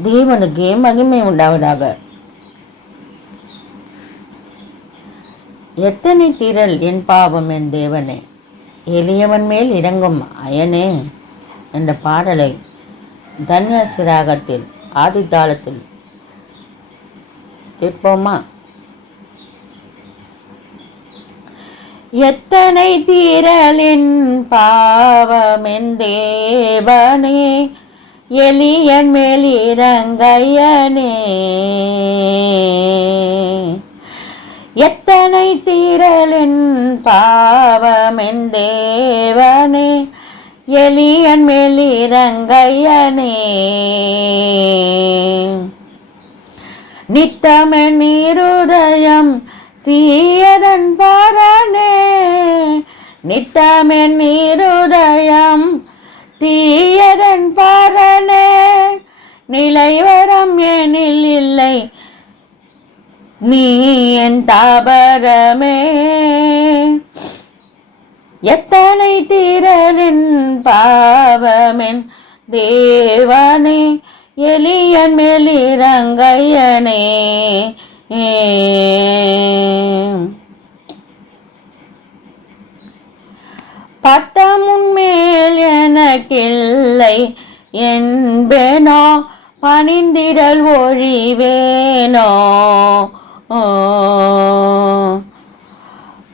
தேவனுக்கே மகிமை உண்டாவதாக. எத்தனை திரள் என் பாவம் என் தேவனே? எளியவன் மேல் இறங்கும் அயனே என்ற பாடலை தன்யாசி சிராகத்தில் ஆதித்தாளத்தில் கேட்போமா? எத்தனை தீரலின் என் தேவனே? எளியன் மேல் இறங்கையனே. எத்தனை தீரலின் பாவமென் தேவனே எளியன் மேல் இறங்கையனே. நித்தமென் நீருதயம் தீயதன் பாரனே நித்தமென் நீருதயம் தீயதன் பரனே நிலைவரம் எனில் இல்லை. நீ என் தாபரமே. எத்தனை தீரலின் பாவமென் தேவனே எளியன் மேலிரங்கையனே பட்டமுன் மேல் எனக்கில்லை என்பேனோ? பணிந்திரல் ஒழிவேனோ?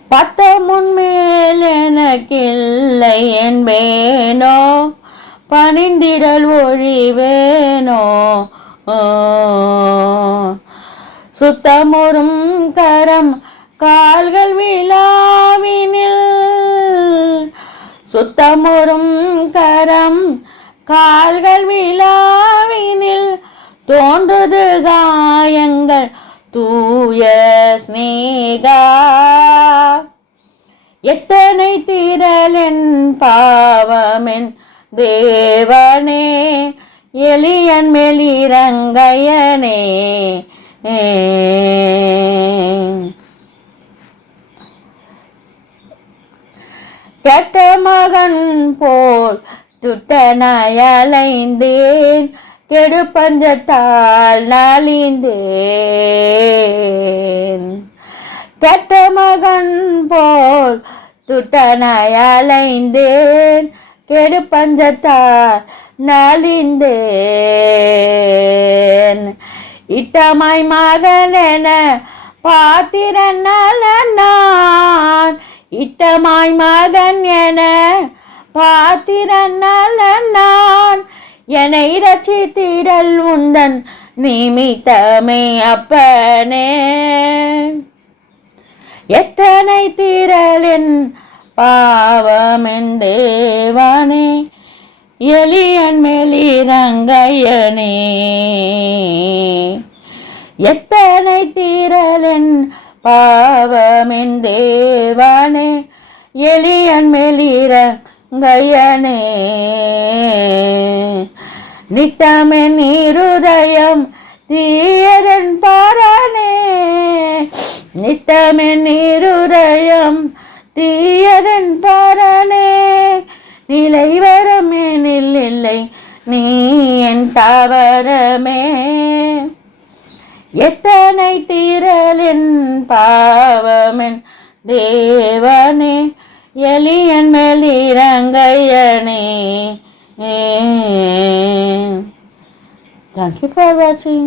பட்டமுன் மேல் எனக்கில்லை என்பேனோ? பணிந்திரல் ஒழிவேனோ? சுத்தமுறும் கரம் கால்கள் விழாவினில் சுத்தமுறும் கரம். கால்கள் விழாவினில் தோன்றுது காயங்கள். தூய ஸ்நேகா எத்தனை திரளின் பாவமென் தேவனே. எளியன் மெலிரங்கையனே கெட்ட மகன் போல் துட்டனாயலைந்தேன். கெடு பஞ்சத்தால் நலிந்தேன். கெட்ட மகன் போல் துட்டனாயலைந்தேன். கெடு பஞ்சத்தால் நலிந்தேன். இட்டமாய் மகன் என பாத்திரன் நான் இட்டமாய் மாதன் என பாத்திரன் நான். என்னை ரசித்திடல் உந்தன் நிமித்தமே அப்பனே. எத்தனை திரளின் பாவமென் தேவானே. எளியன் மெலிரங்கையனே எத்தனை தீரலின் பாவமென் தேவானே எளியன் மேலிரங்கையனே நித்தமென் இருதயம் தீயதன் பாரானே நித்தமென் இருதயம் தீயதன் பாரானே. நிலை வரமேனில் இல்லை நீ என் தாவரமே. எத்தனை தீரலின் பாவமென் தேவனே எலியன் மேல் இறங்கையனே Thank you for watching.